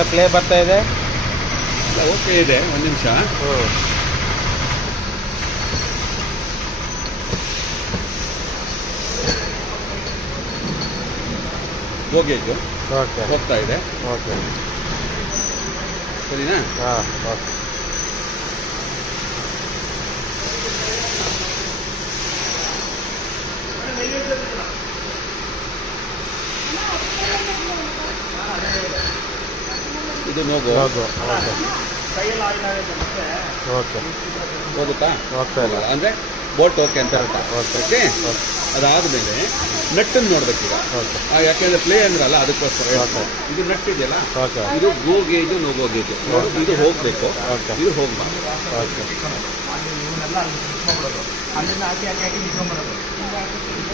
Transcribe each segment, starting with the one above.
Sir play ಬರ್ತಾ ಇದೆ. Okay ಇದೆ, ಒಂದು ನಿಮಿಷ. ಹೋಗೇಜು ಓಕೆ ಹೋಗ್ತಾ ಇದೆ. ಓಕೆ ಸರಿನಾ? ಹಾಂ ಓಕೆ. ಇದು ನೋಗು ಓಕೆ ಓಕೆ ಹೋಗುತ್ತಾ? ಹೋಗ್ತಾ ಇಲ್ಲ ಅಂದರೆ ಬೋಟ್ ಓಕೆ ಅಂತ ಅರ್ಥ. ಓಕೆ ಓಕೆ, ಅದಾದಮೇಲೆ ನಟ್ಟನ್ನು ನೋಡ್ಬೇಕೀಗ. ಓಕೆ ಯಾಕೆಂದರೆ ಪ್ಲೇ ಅಂದ್ರಲ್ಲ ಅದಕ್ಕೋಸ್ಕರ. ಓಕೆ ಇದು ನಟ್ ಇದೆಯಲ್ಲ, ಓಕೆ ಇದು ಗೋ ಗೇಜು ನೋಗೋ ಗೇಜು. ಇದು ಹೋಗಬೇಕು, ಓಕೆ ಇದು ಹೋಗ್ಬಾರ್ದು. Okay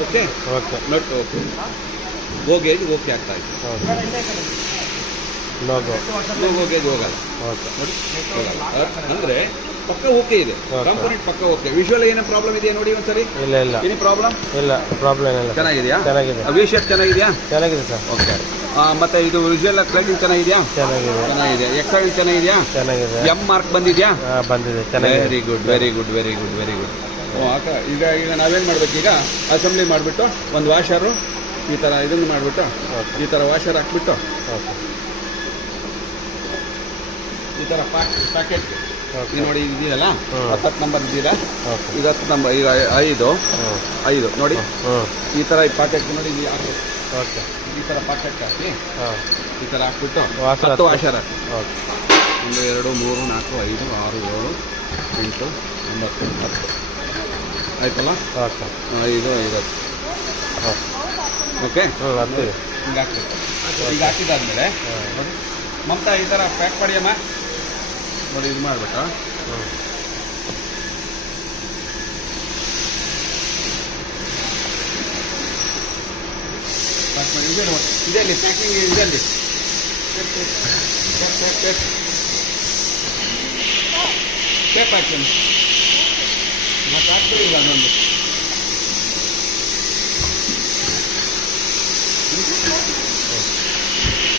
okay okay nut okay, go gauge okay ಆಗ್ತಾ ಇದೆ. ನೋಗೋ ಗೋ ಗೇಜ್ ಹೋಗಲ್ಲ ಓಕೆ ನೋಡಿ, ಹೋಗಲ್ಲ. ಅಂದರೆ ಪಕ್ಕ ಓಕೆ ಇದೆ, ಓಕೆ. ಕಾಂಪೋನೆಂಟ್ ಪಕ್ಕ ಓಕೆ. ವಿಜುವಲ್ ಏನೋ ಪ್ರಾಬ್ಲಮ್ ಇದೆಯಾ ನೋಡಿ ಒಂದ್ಸರಿ. ಇಲ್ಲ ಇಲ್ಲ ಏನು ಪ್ರಾಬ್ಲಮ್ ಇಲ್ಲ, ಪ್ರಾಬ್ಲಮ್ ಏನಿಲ್ಲ. ಚೆನ್ನಾಗಿದೆಯಾ? ಚೆನ್ನಾಗಿದೆ. ವಿ ಶೇಪ್ ಚೆನ್ನಾಗಿದೆಯಾ? ಚೆನ್ನಾಗಿದೆ ಸರ್. ಓಕೆ. ಮತ್ತೆ ಇದು ವಿಜುವಲ್ ಕ್ಲೈಟಿಂಗ್ ಚೆನ್ನಾಗಿದೆಯಾ? ಚೆನ್ನಾಗಿದೆ ಚೆನ್ನಾಗಿದೆ. ಎಕ್ಸೈಡ್ ಚೆನ್ನಾಗಿದೆಯಾ? ಚೆನ್ನಾಗಿದೆ. ಎಂ ಮಾರ್ಕ್ ಬಂದಿದೆಯಾ? ಬಂದಿದೆ. ಚೆನ್ನಾಗಿದೆ. Very good very good very good very good. ಈಗ ಈಗ ನಾವೇನು ಮಾಡಬೇಕೀಗ, ಅಸೆಂಬ್ಲಿ ಮಾಡಿಬಿಟ್ಟು ಒಂದು ವಾಷರು ಈ ಥರ ಇದನ್ನು ಮಾಡಿಬಿಟ್ಟು ಈ ಥರ ವಾಷರ್ ಹಾಕ್ಬಿಟ್ಟು ಓಕೆ ಈ ಥರ ಪ್ಯಾಕೆಟ್ ಓಕೆ ನೋಡಿ ಇದೆಯಲ್ಲ, ಹ್ಮ್. 10 ನಂಬರ್ ಇದ್ದೀರಾ? ಓಕೆ ಈಗ 10 ನಂಬರ್, ಈಗ 5 ನೋಡಿ ಈ ಥರ ಈ ಪ್ಯಾಕೆಟ್ ನೋಡಿ ಇಲ್ಲಿ ಹಾಕಿ, ಓಕೆ ಈ ಥರ ಪ್ಯಾಕೆಟ್ ಹಾಕಿ ಹಾಂ ಈ ಥರ ಹಾಕ್ಬಿಟ್ಟು ವಾಷರ್ 10 ವಾಷರ್ ಹಾಕಿ. ಓಕೆ 1 2 3 4 5 6 7 8 9 10 ಆಯ್ತಲ್ಲ? Okay 5 50 okay. ಹತ್ತೀವಿ. ಹಿಂಗೆ ಹಾಕ್ಬೇಕು. ಈಗ ಹಾಕಿದಾದ್ಮೇಲೆ ನೋಡಿ ಮಮತಾ ಈ ಥರ ಪ್ಯಾಕ್ ಮಾಡಿಯಮ್ಮ ನೋಡಿ, ಇದು ಮಾಡ್ಬೇಕಾ? ಪ್ಯಾಕ್ ಮಾಡಿ ಇದೆಲ್ಲಿ ಪ್ಯಾಕಿಂಗ್ ಇದೆಲ್ಲಿ ಟೇಪ್ ಹಾಕ್ತೀನಿ ಮತ್ತೆ ಹಾಕ್ಬಿಡಿ ಅದೊಂದು